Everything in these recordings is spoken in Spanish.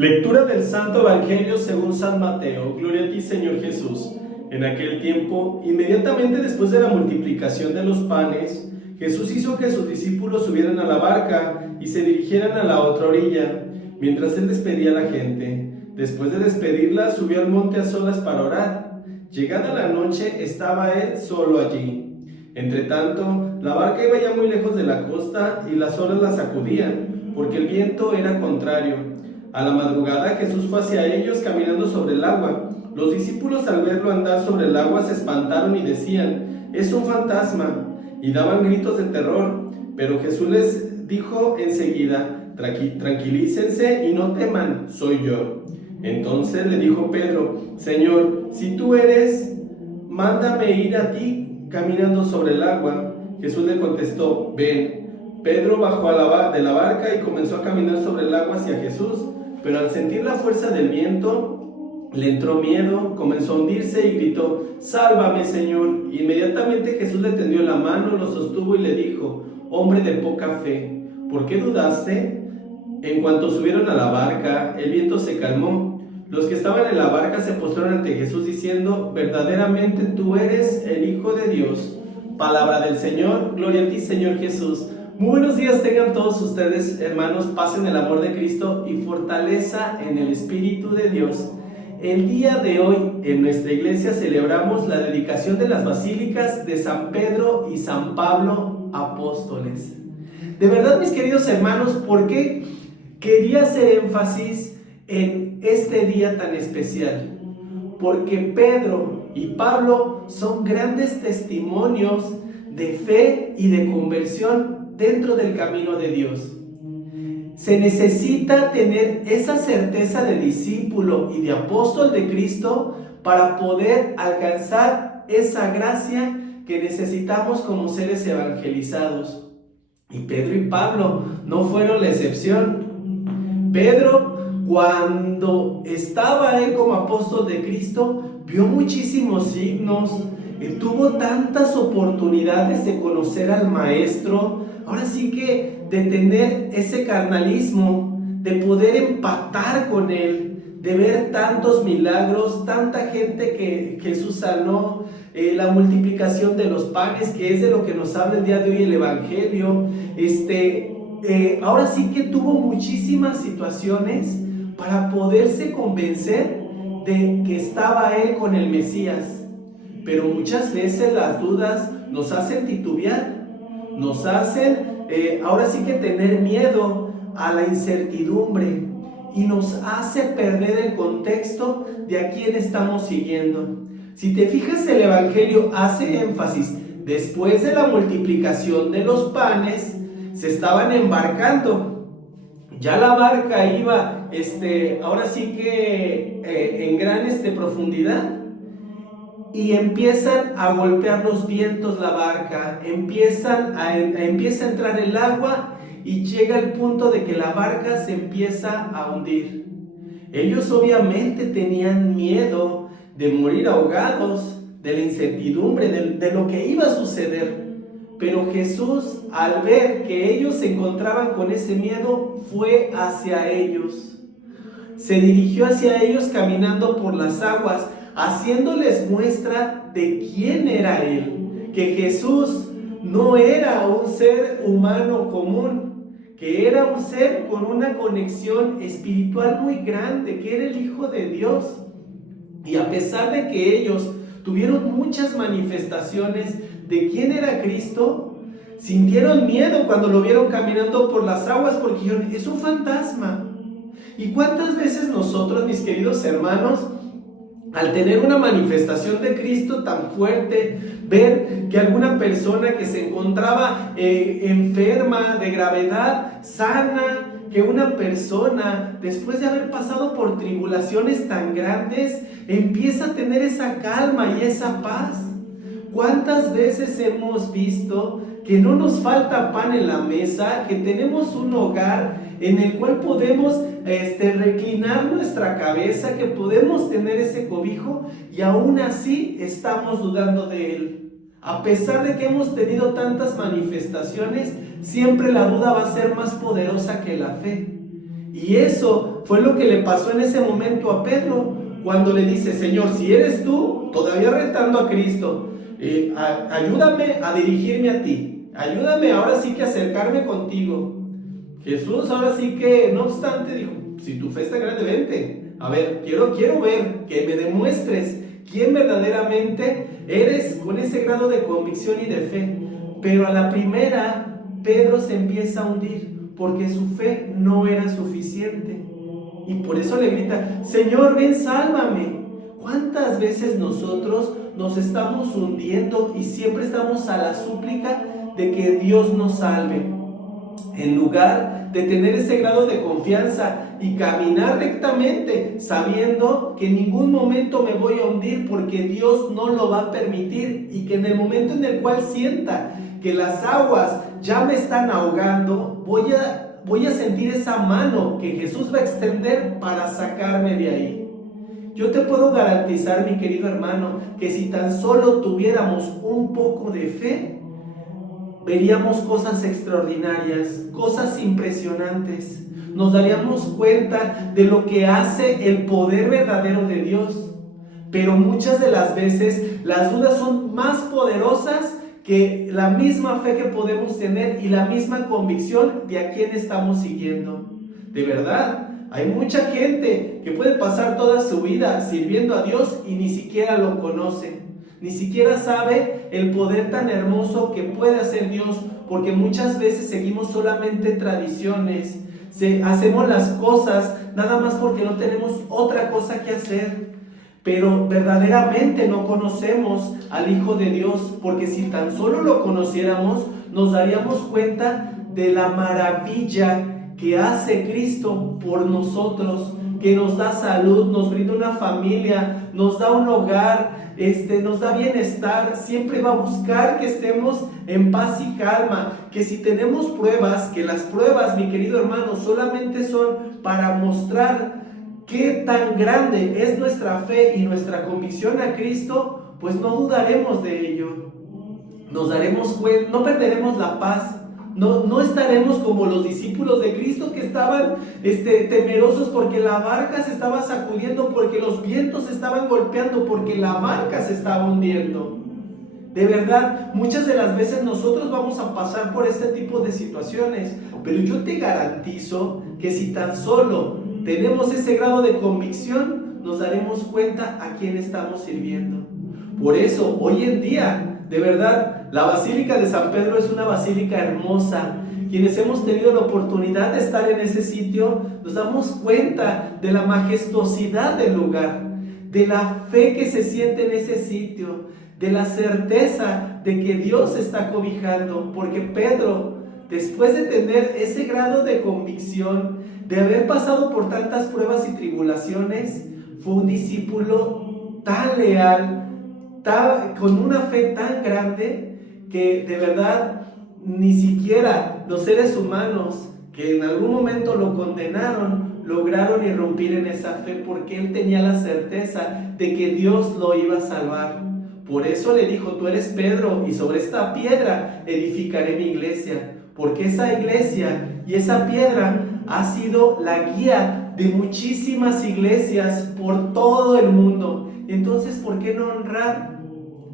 Lectura del Santo Evangelio según San Mateo. Gloria a ti, Señor Jesús. En aquel tiempo, inmediatamente después de la multiplicación de los panes, Jesús hizo que sus discípulos subieran a la barca y se dirigieran a la otra orilla, mientras él despedía a la gente. Después de despedirla, subió al monte a solas para orar. Llegada la noche, estaba él solo allí. Entretanto, la barca iba ya muy lejos de la costa y las olas la sacudían, porque el viento era contrario. A la madrugada Jesús fue hacia ellos caminando sobre el agua. Los discípulos, al verlo andar sobre el agua, se espantaron y decían: «Es un fantasma», y daban gritos de terror. Pero Jesús les dijo enseguida: «Tranquilícense y no teman, soy yo». Entonces le dijo Pedro: «Señor, si tú eres, mándame ir a ti caminando sobre el agua». Jesús le contestó: «Ven». Pedro bajó de la barca y comenzó a caminar sobre el agua hacia Jesús, pero al sentir la fuerza del viento, le entró miedo, comenzó a hundirse y gritó: «Sálvame, Señor». Inmediatamente Jesús le tendió la mano, lo sostuvo y le dijo: «Hombre de poca fe, ¿por qué dudaste?». En cuanto subieron a la barca, el viento se calmó. Los que estaban en la barca se postraron ante Jesús diciendo: «Verdaderamente tú eres el Hijo de Dios». Palabra del Señor. Gloria a ti, Señor Jesús. Muy buenos días tengan todos ustedes, hermanos. Paz en el amor de Cristo y fortaleza en el Espíritu de Dios. El día de hoy en nuestra iglesia celebramos la dedicación de las basílicas de San Pedro y San Pablo, apóstoles. De verdad, mis queridos hermanos, ¿por qué quería hacer énfasis en este día tan especial? Porque Pedro y Pablo son grandes testimonios de fe y de conversión dentro del camino de Dios. Se necesita tener esa certeza de discípulo y de apóstol de Cristo para poder alcanzar esa gracia que necesitamos como seres evangelizados. Y Pedro y Pablo no fueron la excepción. Pedro, cuando estaba él como apóstol de Cristo, vio muchísimos signos, tuvo tantas oportunidades de conocer al Maestro. Ahora sí que de tener ese carnalismo, de poder empatar con él, de ver tantos milagros, tanta gente que Jesús sanó, la multiplicación de los panes, que es de lo que nos habla el día de hoy el Evangelio. Ahora sí que tuvo muchísimas situaciones para poderse convencer de que estaba él con el Mesías. Pero muchas veces las dudas nos hacen titubear, nos hacen ahora sí que tener miedo a la incertidumbre y nos hace perder el contexto de a quién estamos siguiendo. Si te fijas, el Evangelio hace énfasis: después de la multiplicación de los panes, se estaban embarcando. Ya la barca iba ahora sí que en gran profundidad. Y empiezan a golpear los vientos la barca, empieza a entrar el agua y llega el punto de que la barca se empieza a hundir. Ellos obviamente tenían miedo de morir ahogados, de la incertidumbre, de lo que iba a suceder. Pero Jesús, al ver que ellos se encontraban con ese miedo, fue hacia ellos. Se dirigió hacia ellos caminando por las aguas, haciéndoles muestra de quién era Él, que Jesús no era un ser humano común, que era un ser con una conexión espiritual muy grande, que era el Hijo de Dios. Y a pesar de que ellos tuvieron muchas manifestaciones de quién era Cristo, sintieron miedo cuando lo vieron caminando por las aguas, porque dijeron: «Es un fantasma». ¿Y cuántas veces nosotros, mis queridos hermanos, al tener una manifestación de Cristo tan fuerte, ver que alguna persona que se encontraba enferma de gravedad sana, que una persona, después de haber pasado por tribulaciones tan grandes, empieza a tener esa calma y esa paz? ¿Cuántas veces hemos visto que no nos falta pan en la mesa, que tenemos un hogar en el cual podemos reclinar nuestra cabeza, que podemos tener ese cobijo, y aún así estamos dudando de Él? A pesar de que hemos tenido tantas manifestaciones, siempre la duda va a ser más poderosa que la fe. Y eso fue lo que le pasó en ese momento a Pedro, cuando le dice: Señor, si eres tú, todavía retando a Cristo, ayúdame a dirigirme a ti, ayúdame ahora sí que a acercarme contigo. Jesús ahora sí que, no obstante, dijo: si tu fe está grande, vente. A ver, quiero ver, que me demuestres quién verdaderamente eres, con ese grado de convicción y de fe. Pero a la primera, Pedro se empieza a hundir, porque su fe no era suficiente. Y por eso le grita: Señor, ven, sálvame. ¿Cuántas veces nosotros nos estamos hundiendo y siempre estamos a la súplica de que Dios nos salve, en lugar de tener ese grado de confianza y caminar rectamente, sabiendo que en ningún momento me voy a hundir, porque Dios no lo va a permitir, y que en el momento en el cual sienta que las aguas ya me están ahogando, voy a sentir esa mano que Jesús va a extender para sacarme de ahí? Yo te puedo garantizar, mi querido hermano, que si tan solo tuviéramos un poco de fe, veríamos cosas extraordinarias, cosas impresionantes. Nos daríamos cuenta de lo que hace el poder verdadero de Dios. Pero muchas de las veces las dudas son más poderosas que la misma fe que podemos tener y la misma convicción de a quién estamos siguiendo. De verdad, hay mucha gente que puede pasar toda su vida sirviendo a Dios y ni siquiera lo conoce. Ni siquiera sabe el poder tan hermoso que puede hacer Dios, porque muchas veces seguimos solamente tradiciones, hacemos las cosas nada más porque no tenemos otra cosa que hacer, pero verdaderamente no conocemos al Hijo de Dios, porque si tan solo lo conociéramos, nos daríamos cuenta de la maravilla que hace Cristo por nosotros, que nos da salud, nos brinda una familia, nos da un hogar, nos da bienestar. Siempre va a buscar que estemos en paz y calma, que si tenemos pruebas, que las pruebas, mi querido hermano, solamente son para mostrar qué tan grande es nuestra fe y nuestra convicción a Cristo, pues no dudaremos de ello. Nos daremos cuenta, no perderemos la paz. No estaremos como los discípulos de Cristo, que estaban temerosos porque la barca se estaba sacudiendo, porque los vientos se estaban golpeando, porque la barca se estaba hundiendo. De verdad, muchas de las veces nosotros vamos a pasar por este tipo de situaciones, pero yo te garantizo que si tan solo tenemos ese grado de convicción, nos daremos cuenta a quién estamos sirviendo. Por eso, hoy en día, de verdad, la Basílica de San Pedro es una basílica hermosa. Quienes hemos tenido la oportunidad de estar en ese sitio, nos damos cuenta de la majestuosidad del lugar, de la fe que se siente en ese sitio, de la certeza de que Dios está cobijando, porque Pedro, después de tener ese grado de convicción, de haber pasado por tantas pruebas y tribulaciones, fue un discípulo tan leal, con una fe tan grande, que de verdad ni siquiera los seres humanos que en algún momento lo condenaron lograron irrumpir en esa fe, porque él tenía la certeza de que Dios lo iba a salvar. Por eso le dijo: tú eres Pedro, y sobre esta piedra edificaré mi iglesia, porque esa iglesia y esa piedra ha sido la guía de muchísimas iglesias por todo el mundo. Entonces, ¿por qué no honrar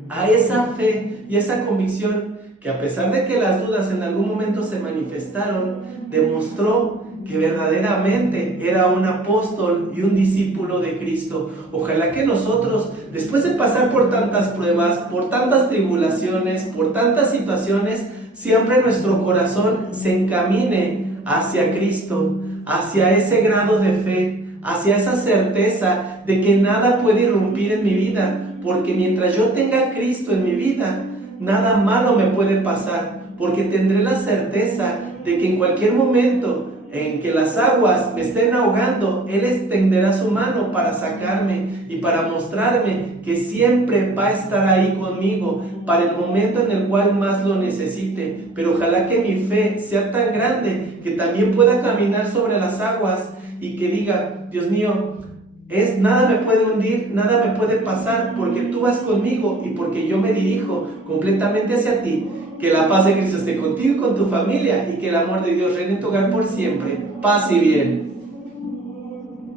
a esa fe y esa convicción que, a pesar de que las dudas en algún momento se manifestaron, demostró que verdaderamente era un apóstol y un discípulo de Cristo? Ojalá que nosotros, después de pasar por tantas pruebas, por tantas tribulaciones, por tantas situaciones, siempre nuestro corazón se encamine hacia Cristo, hacia ese grado de fe, hacia esa certeza de que nada puede irrumpir en mi vida, porque mientras yo tenga a Cristo en mi vida, nada malo me puede pasar, porque tendré la certeza de que en cualquier momento en que las aguas me estén ahogando, Él extenderá su mano para sacarme y para mostrarme que siempre va a estar ahí conmigo para el momento en el cual más lo necesite. Pero ojalá que mi fe sea tan grande que también pueda caminar sobre las aguas y que diga: Dios mío, nada me puede hundir, nada me puede pasar, porque tú vas conmigo y porque yo me dirijo completamente hacia ti. Que la paz de Cristo esté contigo y con tu familia, y que el amor de Dios reine en tu hogar por siempre. Paz y bien.